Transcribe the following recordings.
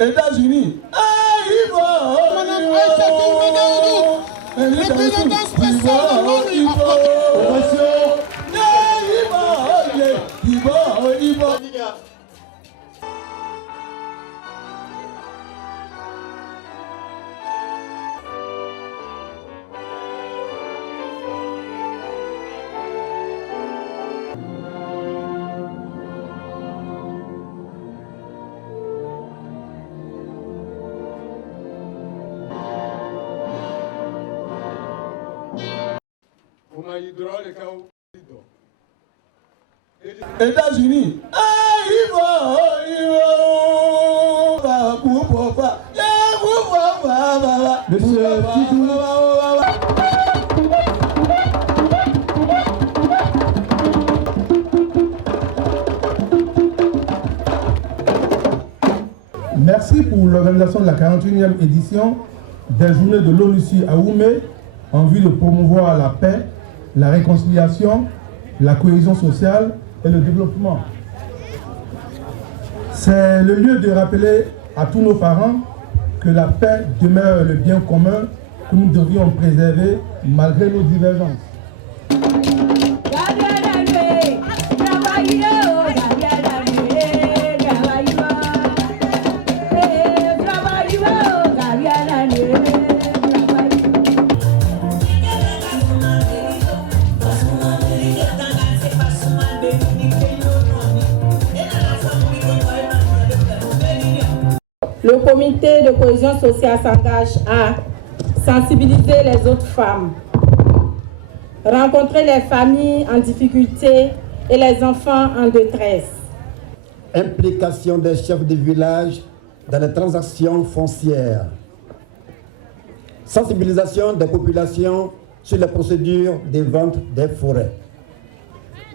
États-Unis. États-Unis. Merci pour l'organisation de la 41e édition des Journées de l'ONUCI à Oumé en vue de promouvoir la paix, la réconciliation, la cohésion sociale et le développement. C'est le lieu de rappeler à tous nos parents que la paix demeure le bien commun que nous devrions préserver malgré nos divergences. Le comité de cohésion sociale s'engage à sensibiliser les autres femmes, rencontrer les familles en difficulté et les enfants en détresse. Implication des chefs de village dans les transactions foncières. Sensibilisation des populations sur les procédures de vente des forêts.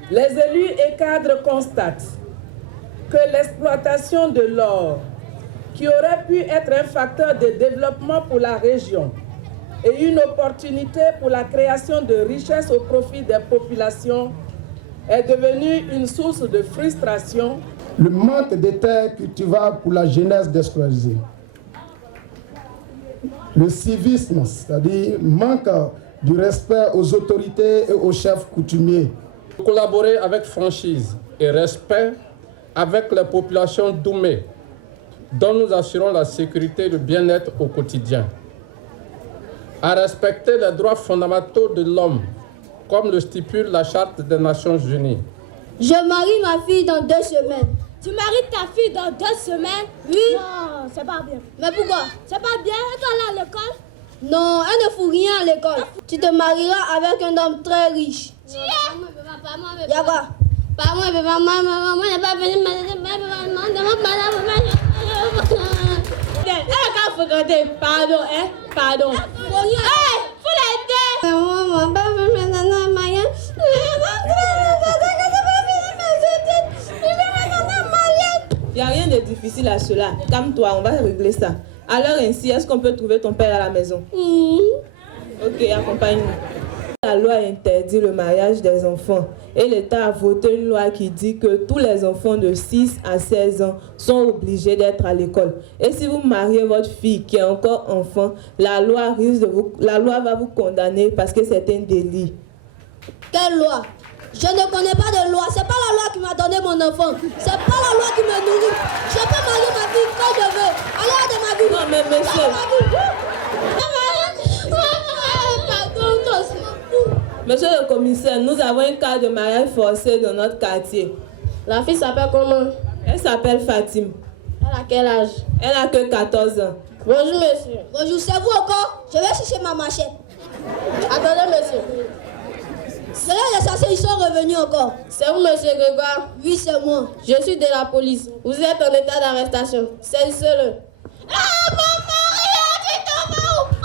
Les élus et cadres constatent que l'exploitation de l'or, qui aurait pu être un facteur de développement pour la région et une opportunité pour la création de richesses au profit des populations, est devenue une source de frustration. Le manque de terres cultivables pour la jeunesse d'exploiter. Le civisme, c'est-à-dire manque du respect aux autorités et aux chefs coutumiers. Collaborer avec franchise et respect avec la population d'Oumé, dont nous assurons la sécurité et le bien-être au quotidien. À respecter les droits fondamentaux de l'homme, comme le stipule la Charte des Nations Unies. Je marie ma fille dans 2 semaines. Tu maries ta fille dans 2 semaines? Oui. Non, c'est pas bien. Mais pourquoi? C'est pas bien? Elle doit aller à l'école? Non, elle ne fout rien à l'école. Tu te marieras avec un homme très riche. Y'a quoi? Maman, n'est pas venue. Elle a qu'à fréquenter. Pardon, hein? Pardon. Hey, faut l'aider. Il n'y a rien de difficile à cela. Calme-toi, on va régler ça. Alors ainsi, est-ce qu'on peut trouver ton père à la maison? Ok, accompagne-nous. La loi interdit le mariage des enfants et l'État a voté une loi qui dit que tous les enfants de 6 à 16 ans sont obligés d'être à l'école. Et si vous mariez votre fille qui est encore enfant, la loi va vous condamner parce que c'est un délit. Quelle loi? Je ne connais pas de loi. C'est pas la loi qui m'a donné mon enfant. C'est pas la loi qui me nourrit. Je peux marier ma fille quand je veux. Allez de ma vie. Non mais monsieur. Monsieur le commissaire, nous avons un cas de mariage forcé dans notre quartier. La fille s'appelle comment? Elle s'appelle Fatim. Elle a quel âge? Elle a que 14 ans. Bonjour monsieur. Bonjour, c'est vous encore? Je vais chercher ma machette. Attendez monsieur. C'est là les assassins, ils sont revenus encore. C'est vous monsieur Grégoire? Oui, c'est moi. Je suis de la police. Vous êtes en état d'arrestation. Saisissez-le. Ah, mon mari, tu tombes où?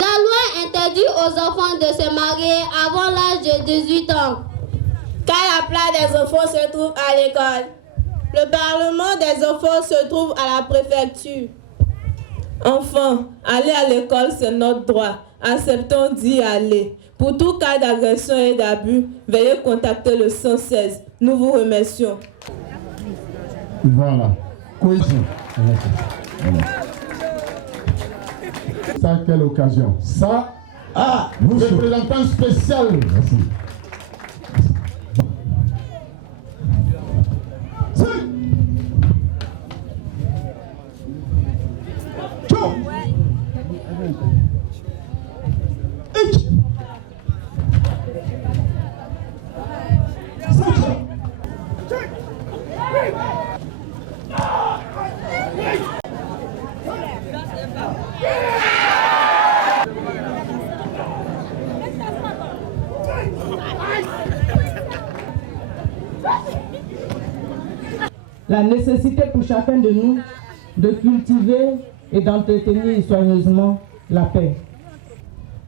La loi interdit interdit aux enfants de se marier avant l'âge de 18 ans. Quand la place des enfants se trouve à l'école, le parlement des enfants se trouve à la préfecture. Enfants, aller à l'école, c'est notre droit. Acceptons d'y aller. Pour tout cas d'agression et d'abus, veuillez contacter le 116. Nous vous remercions. Voilà. Cohésion. Ça, quelle occasion. Ça, représentant spécial. Merci. La nécessité pour chacun de nous de cultiver et d'entretenir soigneusement la paix.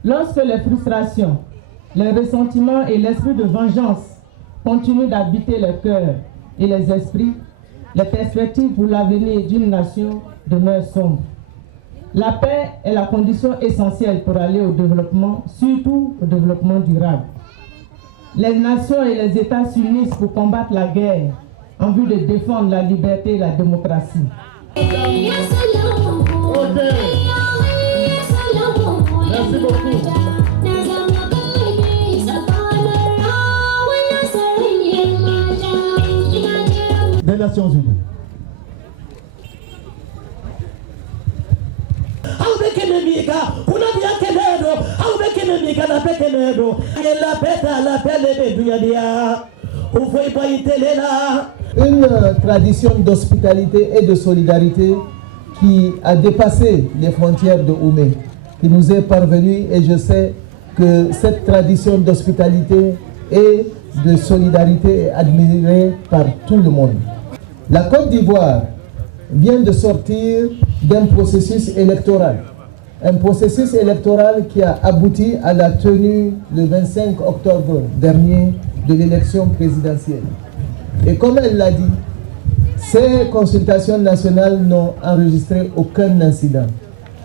Lorsque les frustrations, les ressentiments et l'esprit de vengeance continuent d'habiter les cœurs et les esprits, les perspectives pour l'avenir d'une nation demeurent sombres. La paix est la condition essentielle pour aller au développement, surtout au développement durable. Les nations et les États s'unissent pour combattre la guerre en vue de défendre la liberté et la démocratie. Merci beaucoup. Des Nations Unies. Une tradition d'hospitalité et de solidarité qui a dépassé les frontières de Oumé, qui nous est parvenue, et je sais que cette tradition d'hospitalité et de solidarité est admirée par tout le monde. La Côte d'Ivoire vient de sortir d'un processus électoral. Un processus électoral qui a abouti à la tenue le 25 octobre dernier de l'élection présidentielle. Et comme elle l'a dit, ces consultations nationales n'ont enregistré aucun incident.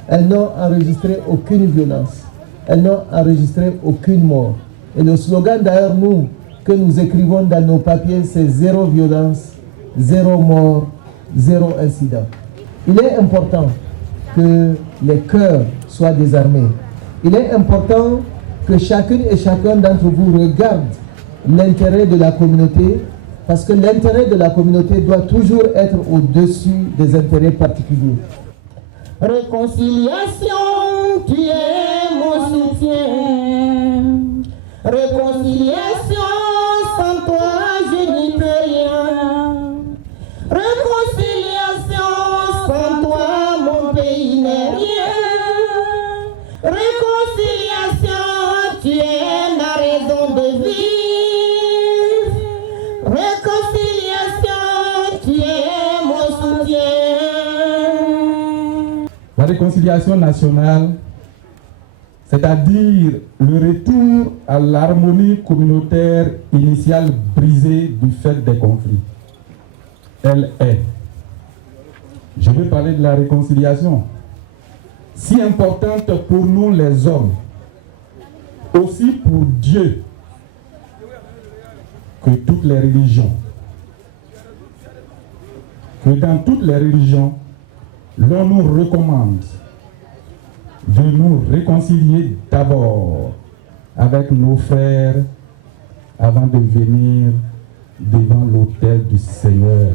Elles n'ont enregistré aucune violence. Elles n'ont enregistré aucune mort. Et le slogan d'ailleurs, nous, que nous écrivons dans nos papiers, c'est zéro violence, zéro mort, zéro incident. Il est important que les cœurs soient désarmés. Il est important que chacune et chacun d'entre vous regarde l'intérêt de la communauté, parce que l'intérêt de la communauté doit toujours être au-dessus des intérêts particuliers. Réconciliation, tu es mon soutien. Réconciliation, sans toi je n'y peux rien. Réconciliation, sans toi mon pays n'est rien. Réconciliation, tu es ma raison de vivre. Réconciliation, tu es mon soutien. La réconciliation nationale, c'est-à-dire le retour à l'harmonie communautaire initiale brisée du fait des conflits. Elle est, je veux parler de la réconciliation, si importante pour nous les hommes, aussi pour Dieu, que toutes les religions. Que dans toutes les religions, l'on nous recommande de nous réconcilier d'abord avec nos frères avant de venir devant l'autel du Seigneur.